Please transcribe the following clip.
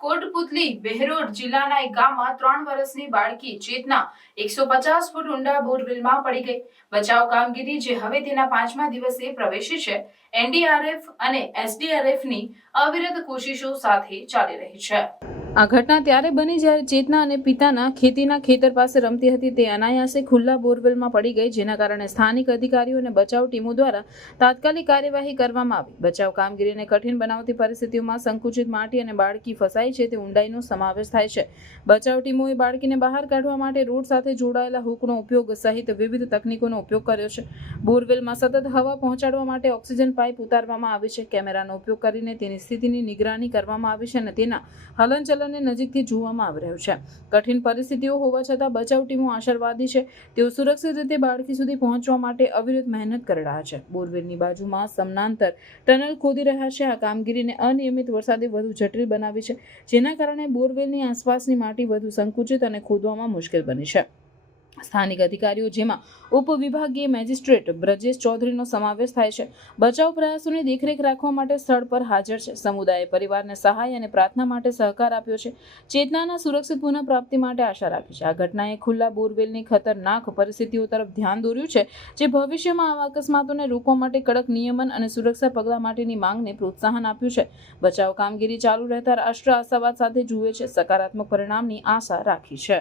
કોટપુતલી બહેરોડ જિલ્લાના એક ગામમાં 3 વર્ષની બાળકી ચેતના 150 ફૂટ ઊંડા બોરવેલમાં પડી ગઈ. બચાવ કામગીરી જે હવે તેના 5મા દિવસે પ્રવેશી છે, એનડીઆરએફ અને એસડીઆરએફની અવિરત કોશિશો સાથે ચાલી રહી છે. આ ઘટના ત્યારે બની જ્યારે ચેતના અને પિતાના ખેતીના ખેતર પાસે રમતી હતી. તે અનાયાસે ખુલ્લા બોરવેલમાં પડી ગઈ, જેના કારણે સ્થાનિક અધિકારીઓ અને બચાવ ટીમો દ્વારા તાત્કાલિક કાર્યવાહી કરવામાં આવી. બચાવ કામગીરીને કઠિન બનાવતી પરિસ્થિતિઓમાં સંકુચિત માટી અને બાળકી ફસાઈ છે તે ઊંડાઈનો સમાવેશ થાય છે. બચાવ ટીમોએ બાળકીને બહાર કાઢવા માટે રોડ સાથે જોડાયેલા હૂકનો ઉપયોગ સહિત વિવિધ તકનીકોનો ઉપયોગ કર્યો છે. બોરવેલમાં સતત હવા પહોંચાડવા માટે ઓક્સિજન પાઇપ ઉતારવામાં આવી છે. કેમેરાનો ઉપયોગ કરીને તેની સ્થિતિની નિગરાની કરવામાં આવી છે અને તેના હલનચલનને નજીકથી જોવામાં આવી રહ્યું છે. કઠિન પરિસ્થિતિઓ હોવા છતાં બચાવ ટીમો આશાવાદી છે. તેઓ સુરક્ષિત રીતે બાળકી સુધી પહોંચવા માટે અવિરત મહેનત કરી રહ્યા છે. બોરવેલની બાજુમાં સમાંતર ટનલ ખોદી રહ્યા છે. આ કામગીરીને અનિયમિત વરસાદે વધુ જટિલ બનાવી છે, જેના કારણે બોરવેલની આસપાસની માટી વધુ સંકુચિત અને ખોદવામાં મુશ્કેલ બની છે. સ્થાનિક અધિકારીઓ, જેમાં ઉપવિભાગીય મેજિસ્ટ્રેટ બ્રજેશ ચૌધરીનો સમાવેશ થાય છે, બચાવ પ્રયાસોની દેખરેખ રાખવા માટે સ્થળ પર હાજર છે. સમુદાયે પરિવારને સહાય અને પ્રાર્થના માટે સહકાર આપ્યો છે. ચેતનાના સુરક્ષિત પુનઃપ્રાપ્તિ માટે આશા રાખી છે. આ ઘટનાએ ખુલ્લા બોરવેલની ખતરનાક પરિસ્થિતિઓ તરફ ધ્યાન દોર્યું છે, જે ભવિષ્યમાં આવા અકસ્માતોને રોકવા માટે કડક નિયમન અને સુરક્ષા પગલાં માટેની માંગને પ્રોત્સાહન આપ્યું છે. બચાવ કામગીરી ચાલુ રહેતા રાષ્ટ્ર આશાવાદ સાથે જુએ છે, સકારાત્મક પરિણામની આશા રાખી છે.